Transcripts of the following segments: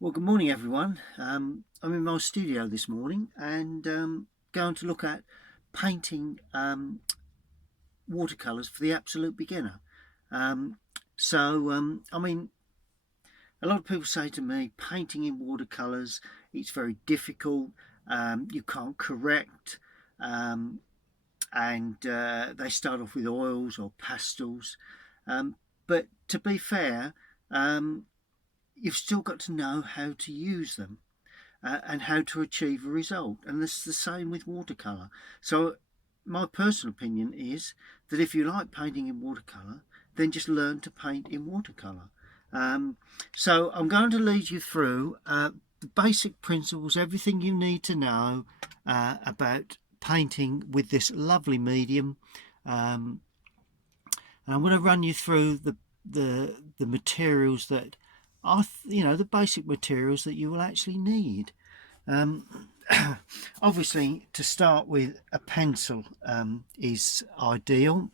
Well, good morning, everyone. I'm in my studio this morning and going to look at painting watercolours for the absolute beginner. Um, I mean, a lot of people say to me, painting in watercolours, it's very difficult. You can't correct, um, and they start off with oils or pastels. Um, but to be fair, um, you've still got to know how to use them and how to achieve a result. And this is the same with watercolour. So, my personal opinion is that if you like painting in watercolour, then just learn to paint in watercolour. Um, so, I'm going to lead you through the basic principles, everything you need to know about painting with this lovely medium. Um, and I'm going to run you through the materials that are, the basic materials that you will actually need. Um, Obviously, to start with, a pencil is ideal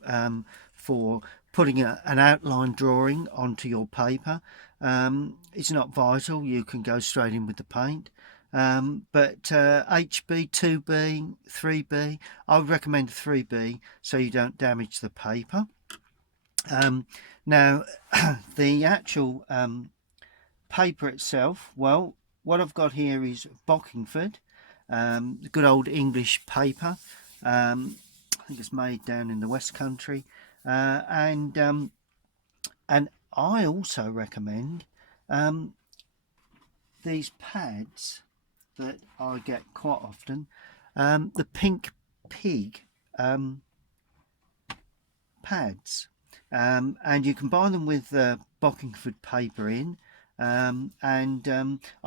for putting an outline drawing onto your paper. It's not vital, you can go straight in with the paint. But HB, 2B, 3B, I would recommend 3B so you don't damage the paper. Now, the actual paper itself, well, what I've got here is Bockingford, good old English paper. I think it's made down in the West Country, and I also recommend these pads that I get quite often, the Pink Pig pads, and you can buy them with Bockingford paper in. I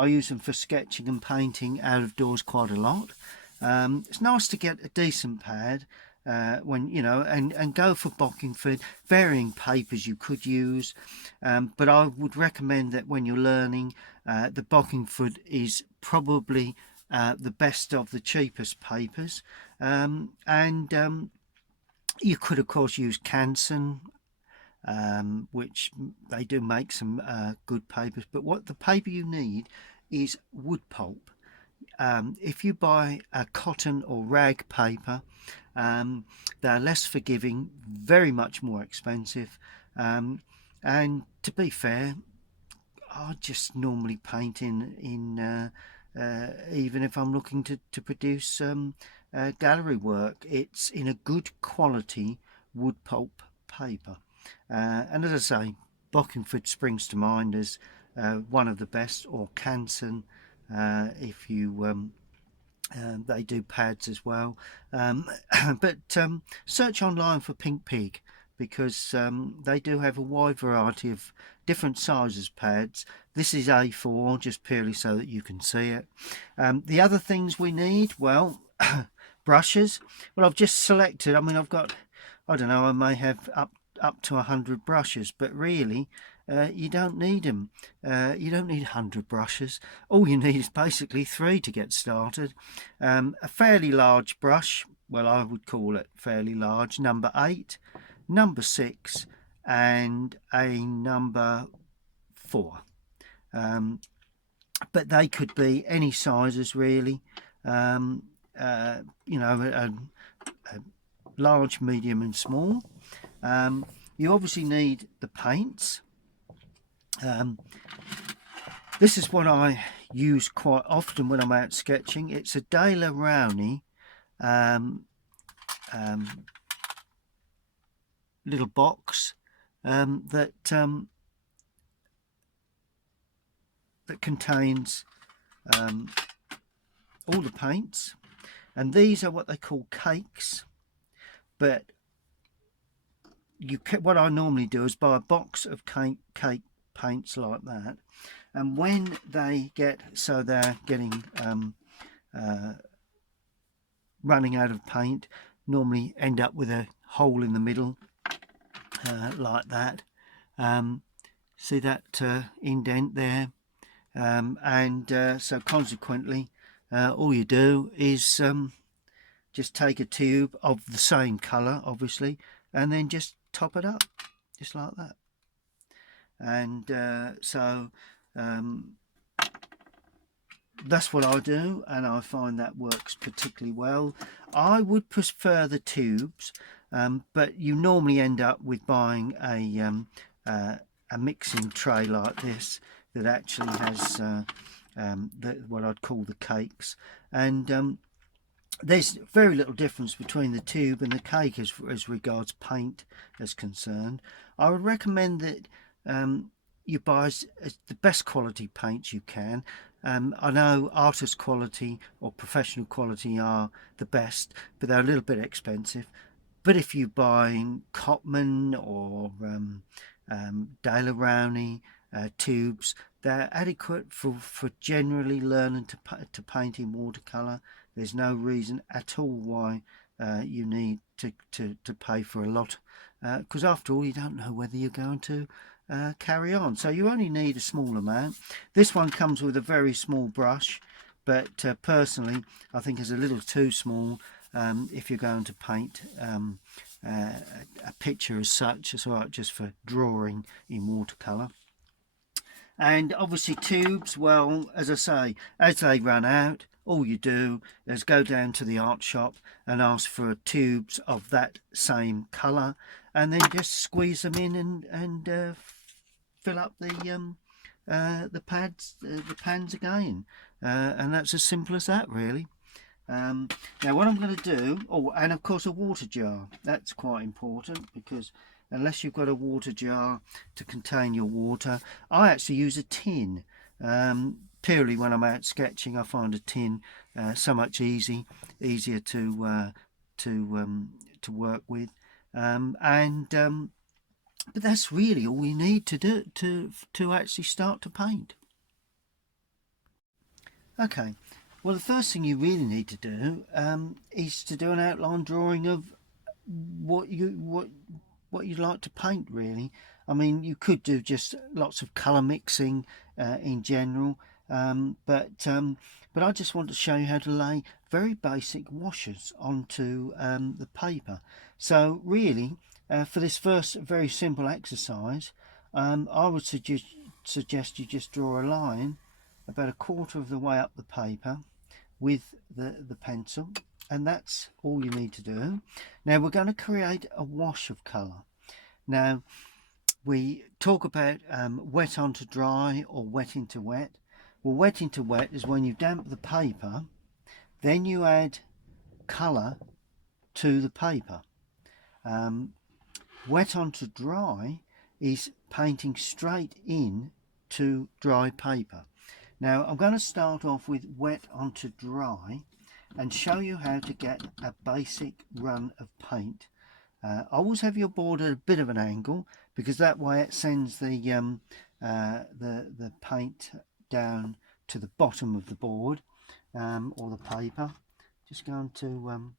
use them for sketching and painting out of doors quite a lot. It's nice to get a decent pad when and go for Bockingford. Varying papers you could use, but I would recommend that when you're learning, the Bockingford is probably the best of the cheapest papers, and you could of course use Canson, which they do make some good papers, but what the paper you need is wood pulp. If you buy a cotton or rag paper, they're less forgiving, very much more expensive, and to be fair, I just normally paint in even if I'm looking to produce gallery work, it's in a good quality wood pulp paper. And as I say, Bockingford springs to mind as one of the best, or Canson if you they do pads as well. But search online for Pink Pig, because they do have a wide variety of different sizes pads. This is A4, just purely so that you can see it. The other things we need, well, brushes. Well, I've just selected, I've got, I don't know, I may have up to 100 brushes, but really you don't need them. You don't need 100 brushes. All you need is basically 3 to get started. A fairly large brush, well, I would call it fairly large, number 8, number 6, and a number 4. But they could be any sizes really. A large, medium, and small. You obviously need the paints. This is what I use quite often when I'm out sketching. It's a Daler Rowney little box that contains all the paints, and these are what they call cakes. But what I normally do is buy a box of cake paints like that, and when they get so they're getting running out of paint, normally end up with a hole in the middle like that. See that indent there, and so consequently all you do is just take a tube of the same colour, obviously, and then just top it up just like that. And that's what I do, and I find that works particularly well. I would prefer the tubes, but you normally end up with buying a mixing tray like this that actually has what I'd call the cakes, and there's very little difference between the tube and the cake as regards paint is concerned. I would recommend that you buy the best quality paints you can. I know artist quality or professional quality are the best, but they're a little bit expensive. But if you buy Cotman or Dale Rowney tubes, they're adequate for generally learning to paint in watercolour. There's no reason at all why you need to pay for a lot, because after all, you don't know whether you're going to carry on. So you only need a small amount. This one comes with a very small brush, but personally I think it's a little too small if you're going to paint a picture as such. It's all right just for drawing in watercolour. And obviously tubes, well, as I say, as they run out, all you do is go down to the art shop and ask for tubes of that same colour, and then just squeeze them in and fill up the pans again, and that's as simple as that, really. Now what I'm going to do, and of course a water jar, that's quite important, because unless you've got a water jar to contain your water, I actually use a tin. Purely when I'm out sketching, I find a tin so much easier to work with, but that's really all you need to do to actually start to paint. Okay, well, the first thing you really need to do is to do an outline drawing of what you'd like to paint, really. I mean, you could do just lots of colour mixing in general, but I just want to show you how to lay very basic washes onto the paper. So really, for this first very simple exercise, I would suggest you just draw a line about a quarter of the way up the paper with the pencil, and that's all you need to do. Now we're going to create a wash of colour. Now we talk about wet onto dry or wet into wet. Well, wet into wet is when you damp the paper, then you add colour to the paper. Wet onto dry is painting straight in to dry paper. Now I'm going to start off with wet onto dry and show you how to get a basic run of paint. Always have your board at a bit of an angle, because that way it sends the paint down to the bottom of the board or the paper. Just going to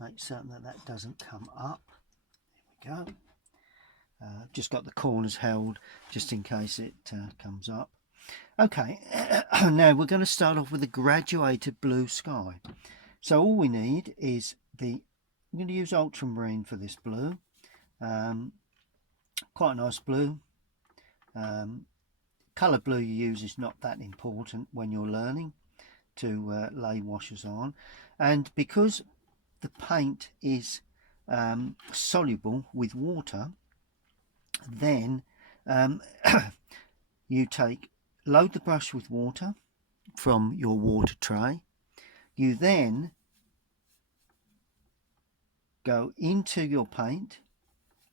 make certain that doesn't come up. There we go. Just got the corners held just in case it comes up. Okay, now we're going to start off with a graduated blue sky. So all we need is I'm going to use ultramarine for this blue. Quite a nice blue. Colour blue you use is not that important when you're learning to lay washes on, and because the paint is soluble with water, then you load the brush with water from your water tray. You then go into your paint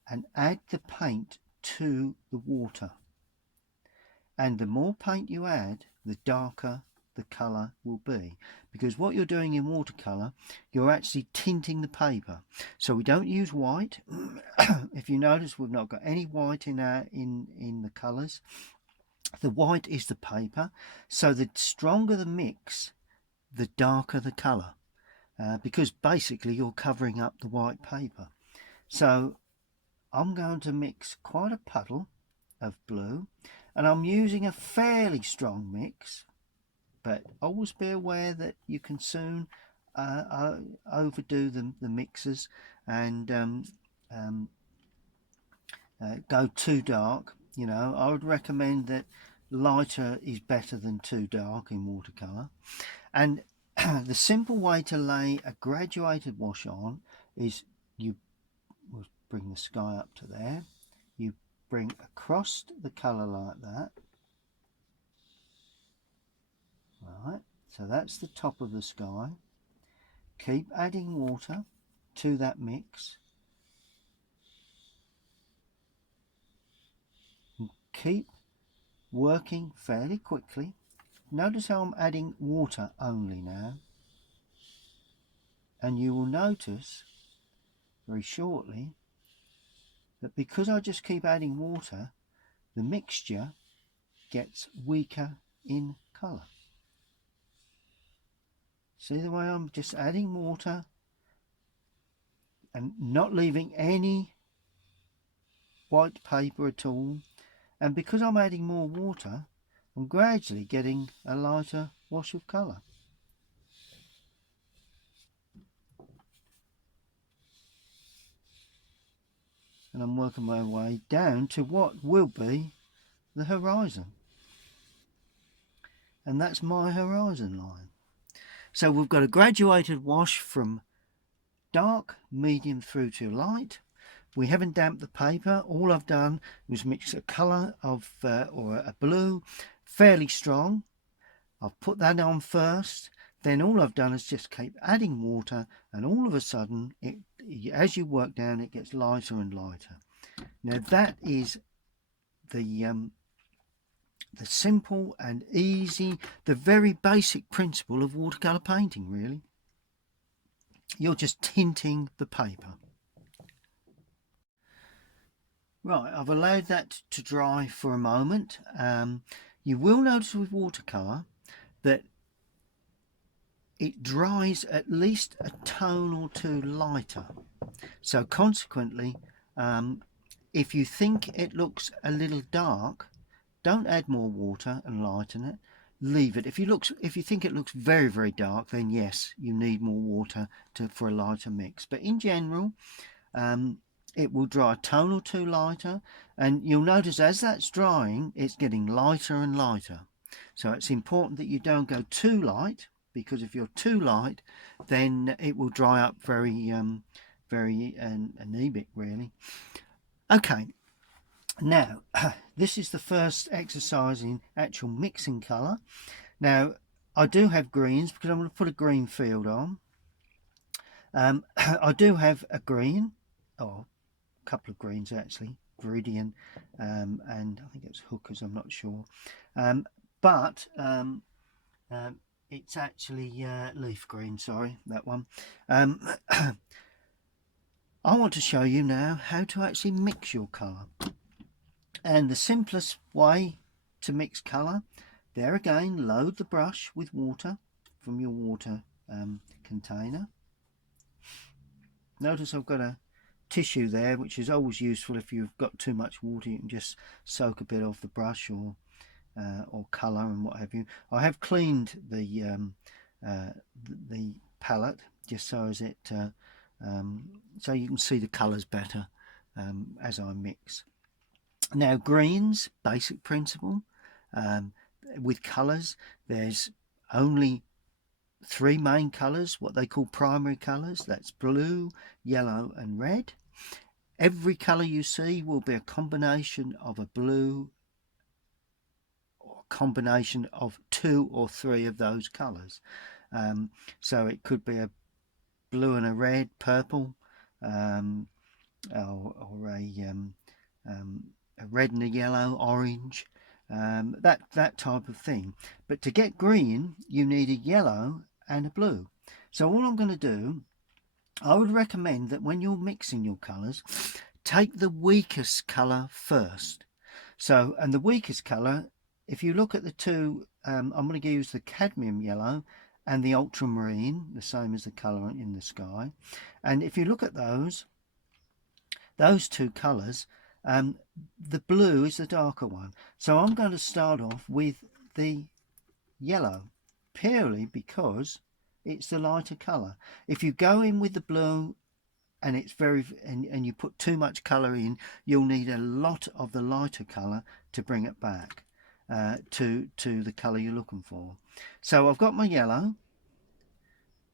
and add the paint to the water, and the more paint you add, the darker the colour will be, because what you're doing in watercolour, you're actually tinting the paper. So we don't use white. If you notice, we've not got any white in the colours. The white is the paper, so the stronger the mix, the darker the colour, because basically you're covering up the white paper. So I'm going to mix quite a puddle of blue, and I'm using a fairly strong mix, but always be aware that you can soon overdo the mixers and go too dark. You know, I would recommend that lighter is better than too dark in watercolour. And the simple way to lay a graduated wash on is you will bring the sky up to there, you bring across the colour like that, right, so that's the top of the sky. Keep adding water to that mix, and keep working fairly quickly. Notice how I'm adding water only now, and you will notice very shortly that because I just keep adding water, the mixture gets weaker in colour. See the way I'm just adding water and not leaving any white paper at all, and because I'm adding more water, I'm gradually getting a lighter wash of colour. And I'm working my way down to what will be the horizon. And that's my horizon line. So we've got a graduated wash from dark, medium through to light. We haven't damped the paper. All I've done was mix a colour of or a blue fairly strong. I've put that on first. Then all I've done is just keep adding water, and all of a sudden, as you work down, it gets lighter and lighter. Now that is the simple and easy, the very basic principle of watercolour painting, really. You're just tinting the paper. Right, I've allowed that to dry for a moment. You will notice with watercolour that it dries at least a tone or two lighter. So consequently, if you think it looks a little dark, don't add more water and lighten it. Leave it. If you think it looks very, very dark, then yes, you need more water for a lighter mix. But in general, it will dry a tone or two lighter, and you'll notice as that's drying, it's getting lighter and lighter. So it's important that you don't go too light, because if you're too light, then it will dry up very anemic, really. Okay, now this is the first exercise in actual mixing colour. Now I do have greens because I'm going to put a green field on. I do have a green, or a couple of greens actually, Viridian, and I think it's Hookers, I'm not sure, but it's actually leaf green, sorry, that one. I want to show you now how to actually mix your colour, and the simplest way to mix colour, there again, load the brush with water from your water container. Notice I've got a tissue there, which is always useful. If you've got too much water, you can just soak a bit off the brush or colour and what have you. I have cleaned the palette just so as it so you can see the colours better as I mix. Now greens, basic principle, with colours, there's only three main colours, what they call primary colours. That's blue, yellow and red. Every colour you see will be a combination of a blue or a combination of two or three of those colours. So it could be a blue and a red, purple, or a red and a yellow, orange, that type of thing. But to get green, you need a yellow and a blue. So all I'm going to do, I would recommend that when you're mixing your colours, take the weakest colour first. So, and the weakest colour, if you look at the two, I'm going to use the cadmium yellow and the ultramarine, the same as the colour in the sky. And if you look at those two colours, the blue is the darker one. So I'm going to start off with the yellow, purely because it's the lighter colour. If you go in with the blue and it's and you put too much colour in, you'll need a lot of the lighter colour to bring it back. to the colour you're looking for. So I've got my yellow.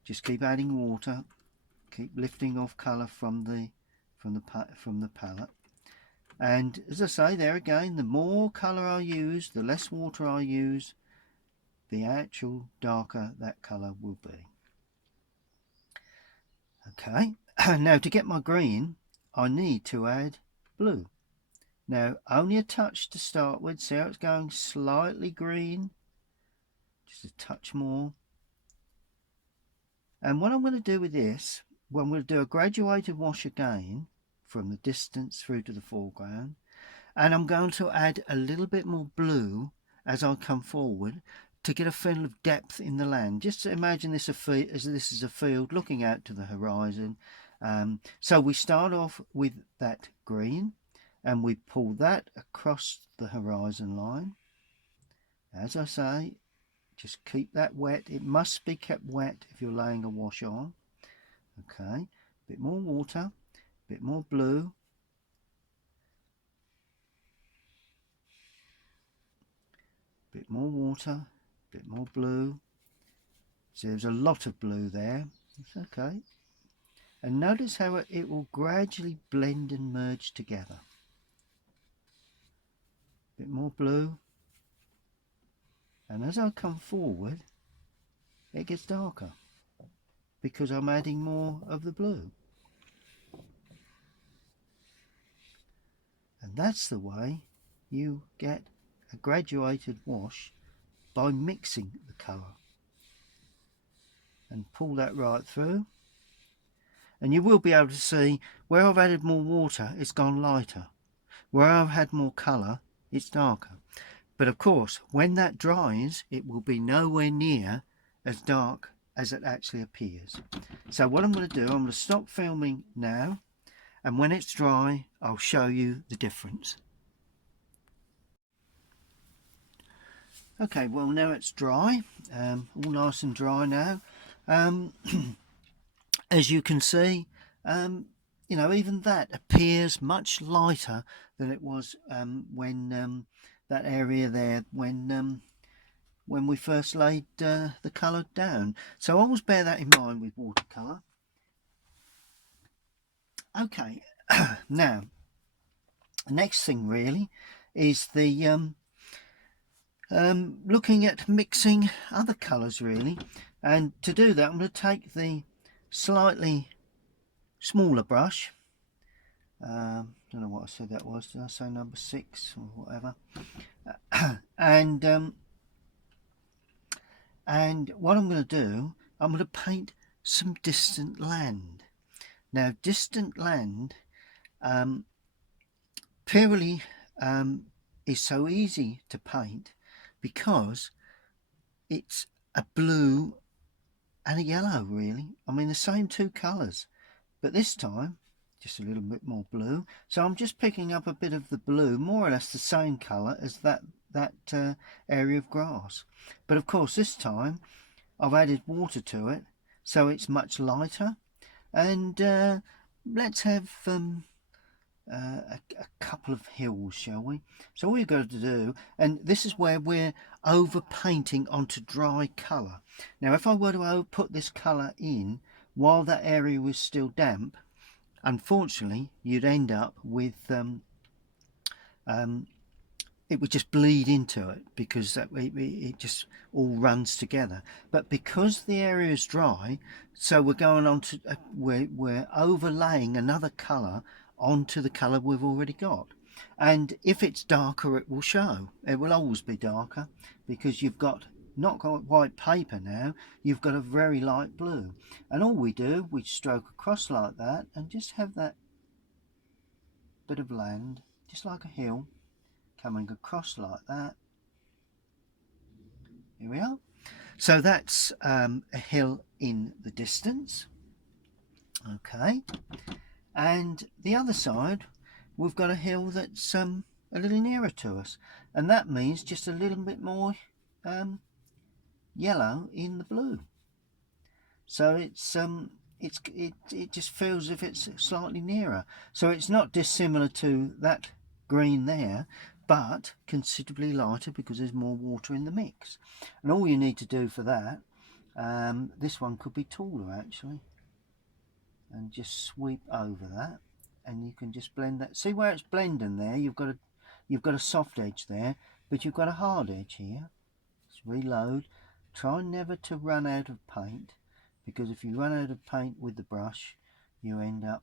Just keep adding water, keep lifting off colour from the palette. And as I say, there again, the more colour I use, the less water I use, the actual darker that colour will be. Okay, now to get my green, I need to add blue. Now, only a touch to start with. See how it's going slightly green? Just a touch more. And what I'm going to do with this, well, I'm going to do a graduated wash again from the distance through to the foreground. And I'm going to add a little bit more blue as I come forward to get a feel of depth in the land. Just imagine this as this is a field looking out to the horizon. So we start off with that green and we pull that across the horizon line. As I say, just keep that wet. It must be kept wet if you're laying a wash on. Okay, bit more water, bit more blue. Bit more water, bit more blue. So there's a lot of blue there. It's okay. And notice how it will gradually blend and merge together. Bit more blue. And as I come forward, it gets darker because I'm adding more of the blue. And that's the way you get a graduated wash, by mixing the colour. And pull that right through. And you will be able to see where I've added more water, it's gone lighter. Where I've had more colour, it's darker. But of course, when that dries, it will be nowhere near as dark as it actually appears. So what I'm going to do, I'm going to stop filming now, and when it's dry, I'll show you the difference. Okay, well now it's dry, all nice and dry now. As you can see, you know, even that appears much lighter than it was when that area there, when we first laid the colour down. So always bear that in mind with watercolour. Okay, now the next thing really is the looking at mixing other colours really, and to do that I'm going to take the slightly smaller brush. Don't know what I said that was. Did I say number 6 or whatever? And what I'm going to do, I'm going to paint some distant land. Now, distant land purely is so easy to paint because it's a blue and a yellow, really. I mean, the same two colours, but this time just a little bit more blue. So I'm just picking up a bit of the blue, more or less the same colour as that area of grass. But of course this time I've added water to it, so it's much lighter. And let's have a couple of hills, shall we? So all you've got to do, and this is where we're over painting onto dry colour. Now if I were to put this colour in while that area was still damp, unfortunately you'd end up with it would just bleed into it because it just all runs together. But because the area is dry, so we're going on to we're overlaying another colour onto the colour we've already got. And if it's darker, it will show. It will always be darker because you've got not got white paper now, you've got a very light blue. And all we do, we stroke across like that and just have that bit of land, just like a hill, coming across like that. Here we are. So that's a hill in the distance. Okay, and the other side we've got a hill that's a little nearer to us, and that means just a little bit more yellow in the blue. So it's it just feels as if it's slightly nearer. So it's not dissimilar to that green there, but considerably lighter because there's more water in the mix. And all you need to do for that, this one could be taller actually, and just sweep over that, and you can just blend that. See where it's blending there? You've got a soft edge there, but you've got a hard edge here. Let's reload. Try never to run out of paint, because if you run out of paint with the brush, you end up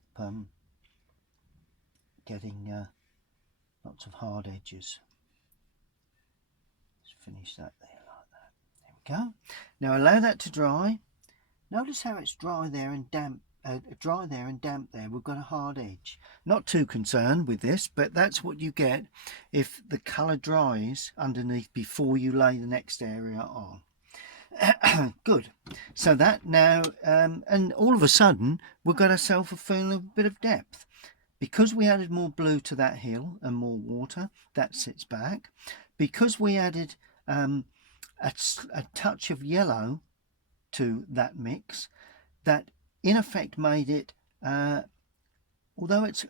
getting lots of hard edges. Let's finish that there like that. There we go. Now allow that to dry. Notice how it's dry there and damp. Dry there and damp there. We've got a hard edge. Not too concerned with this, but that's what you get if the colour dries underneath before you lay the next area on. Good. So that now, and all of a sudden we've got ourselves a feeling of a bit of depth. Because we added more blue to that hill and more water, that sits back. Because we added a touch of yellow to that mix, that in effect made it, although it's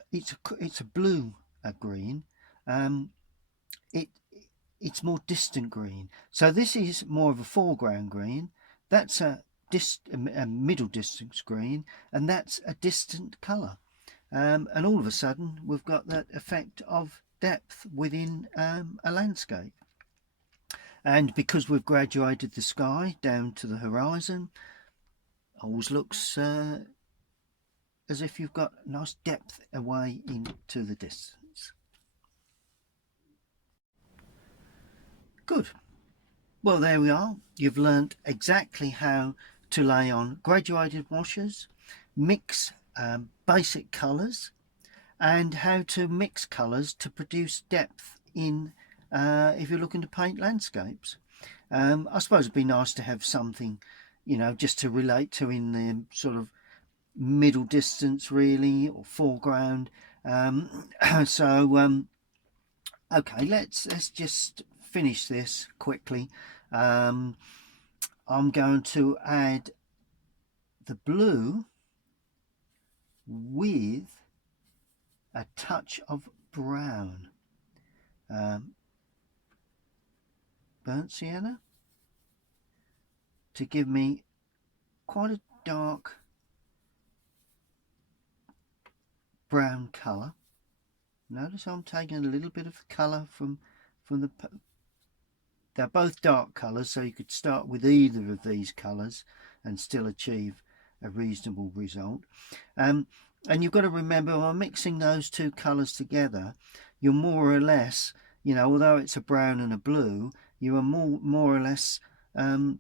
a blue green, it's more distant green. So this is more of a foreground green. That's a middle distance green, and that's a distant colour. And all of a sudden we've got that effect of depth within a landscape. And because we've graduated the sky down to the horizon, always looks as if you've got nice depth away into the distance. Good. Well, there we are. You've learnt exactly how to lay on graduated washes, mix basic colours, and how to mix colours to produce depth in if you're looking to paint landscapes. I suppose it'd be nice to have something, you know, just to relate to in the sort of middle distance really, or foreground. Okay, let's just finish this quickly. I'm going to add the blue with a touch of brown, burnt sienna, to give me quite a dark brown colour. Notice I'm taking a little bit of colour from the, they're both dark colours, so you could start with either of these colours and still achieve a reasonable result. And you've got to remember, while mixing those two colours together, you're more or less, you know, although it's a brown and a blue, you are more or less got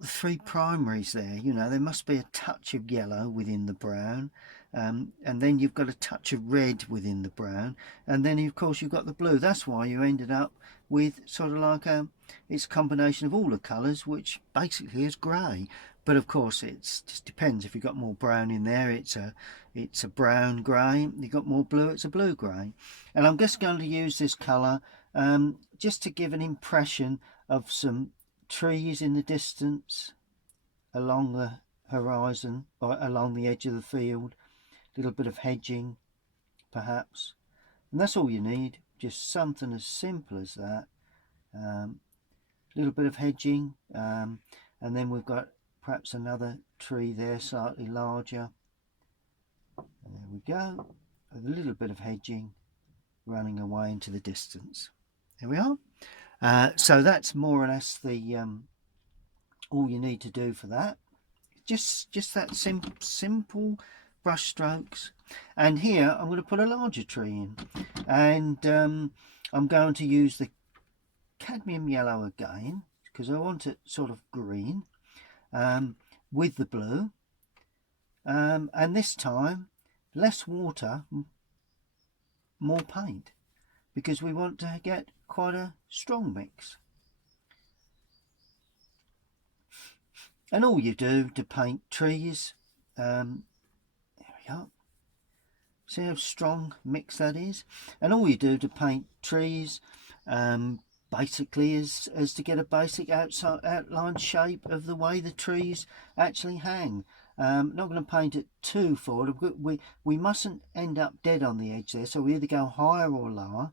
the three primaries there. You know, there must be a touch of yellow within the brown, and then you've got a touch of red within the brown, and then of course you've got the blue. That's why you ended up with sort of like it's a combination of all the colours, which basically is grey. But of course it just depends. If you've got more brown in there, it's a brown grey. You've got more blue, it's a blue grey. And I'm just going to use this colour just to give an impression of some trees in the distance along the horizon or along the edge of the field, a little bit of hedging perhaps, and that's all you need. Just something as simple as that, a little bit of hedging, and then we've got perhaps another tree there slightly larger, and there we go, with a little bit of hedging running away into the distance. There we are. So that's more or less the all you need to do for that. Just that simple brush strokes. And here I'm going to put a larger tree in, and I'm going to use the cadmium yellow again because I want it sort of green with the blue, and this time less water, more paint, because we want to get quite a strong mix. And all you do to paint trees, there we are, see how strong mix that is. And all you do to paint trees basically is to get a basic outline shape of the way the trees actually hang. Not going to paint it too forward. We mustn't end up dead on the edge there, so we either go higher or lower.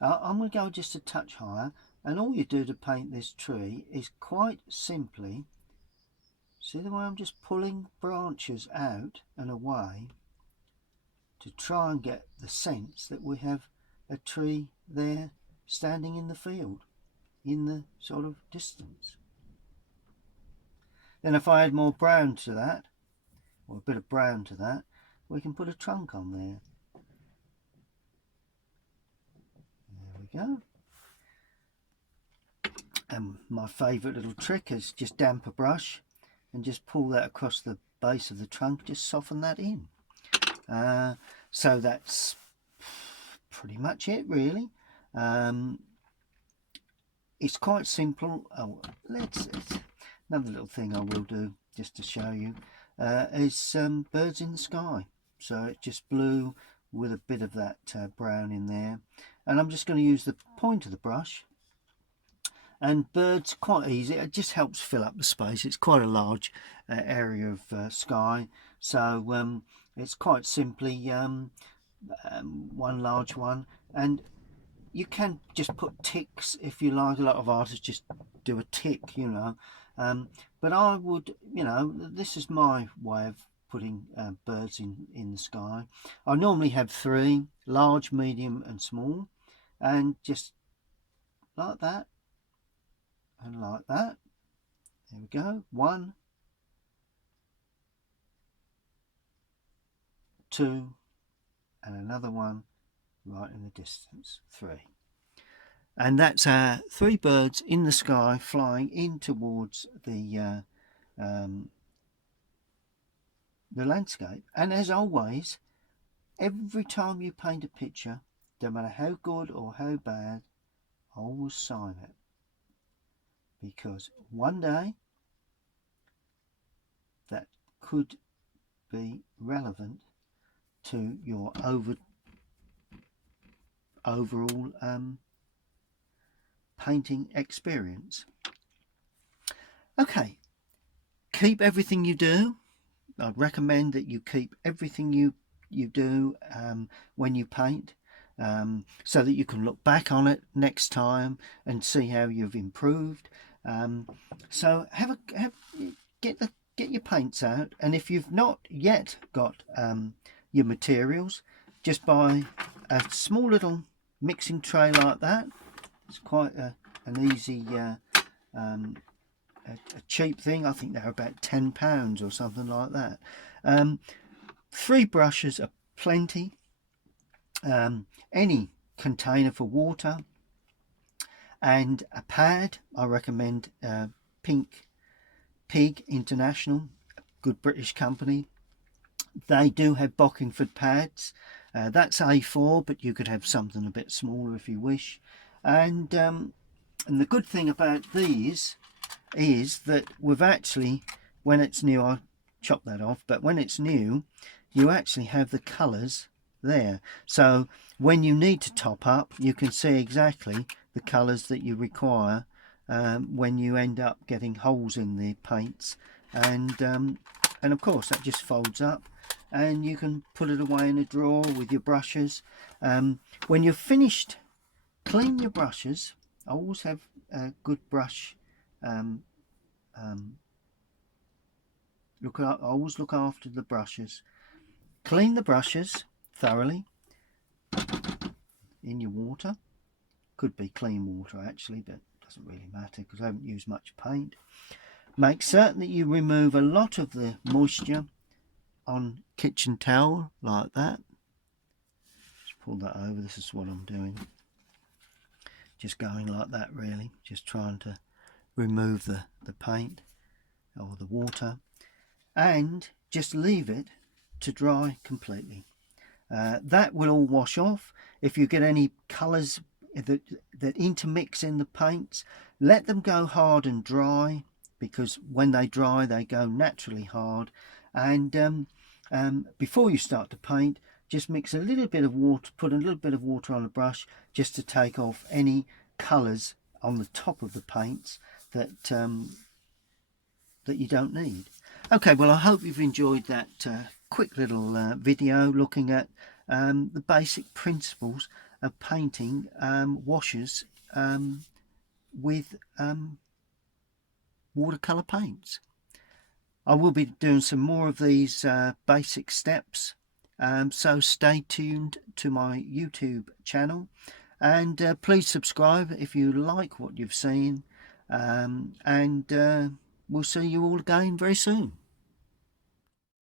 I'm going to go just a touch higher, and all you do to paint this tree is quite simply, see the way I'm just pulling branches out and away to try and get the sense that we have a tree there standing in the field, in the sort of distance. Then if I add more brown to that, or a bit of brown to that, we can put a trunk on there. There we go. And my favourite little trick is just damp a brush and just pull that across the base of the trunk, just soften that in. So that's pretty much it, really. It's quite simple. Oh, it's another little thing I will do just to show you is birds in the sky. So it's just blue with a bit of that brown in there, and I'm just going to use the point of the brush. And birds, quite easy, it just helps fill up the space. It's quite a large area of sky, so it's quite simply one large one, and you can just put ticks if you like. A lot of artists just do a tick, you know, but I would, you know, this is my way of putting birds in the sky. I normally have 3, large, medium and small, and just like that and like that. There we go. 1, 2, and another one right in the distance, 3. And that's 3 birds in the sky flying in towards the landscape. And as always, every time you paint a picture, no matter how good or how bad, always sign it, because one day that could be relevant to your overall painting experience. Okay, keep everything you do. I'd recommend that you keep everything you do when you paint, so that you can look back on it next time and see how you've improved. So get your paints out, and if you've not yet got your materials, just buy a small little mixing tray like that. It's quite an easy, a cheap thing. I think they're about £10 or something like that. 3 brushes are plenty. Any container for water, and a pad. I recommend Pink Pig International, good British company. They do have Bockingford pads. That's A4, but you could have something a bit smaller if you wish. And the good thing about these is that we've actually, when it's new, I'll chop that off, but when it's new, you actually have the colours there. So when you need to top up, you can see exactly the colours that you require when you end up getting holes in the paints. And of course that just folds up, and you can put it away in a drawer with your brushes. When you're finished, clean your brushes. I always have a good brush. I always look after the brushes. Clean the brushes thoroughly in your water. Could be clean water actually, but doesn't really matter because I haven't used much paint. Make certain that you remove a lot of the moisture on kitchen towel like that. Just pull that over. This is what I'm doing. Just going like that, really. Just trying to remove the paint or the water, and just leave it to dry completely. That will all wash off. If you get any colours that intermix in the paints, let them go hard and dry, because when they dry they go naturally hard. And before you start to paint, just mix a little bit of water, put a little bit of water on the brush just to take off any colours on the top of the paints that you don't need. Okay, well, I hope you've enjoyed that quick little video looking at the basic principles of painting washes with watercolour paints. I will be doing some more of these basic steps, so stay tuned to my YouTube channel, and please subscribe if you like what you've seen, and we'll see you all again very soon.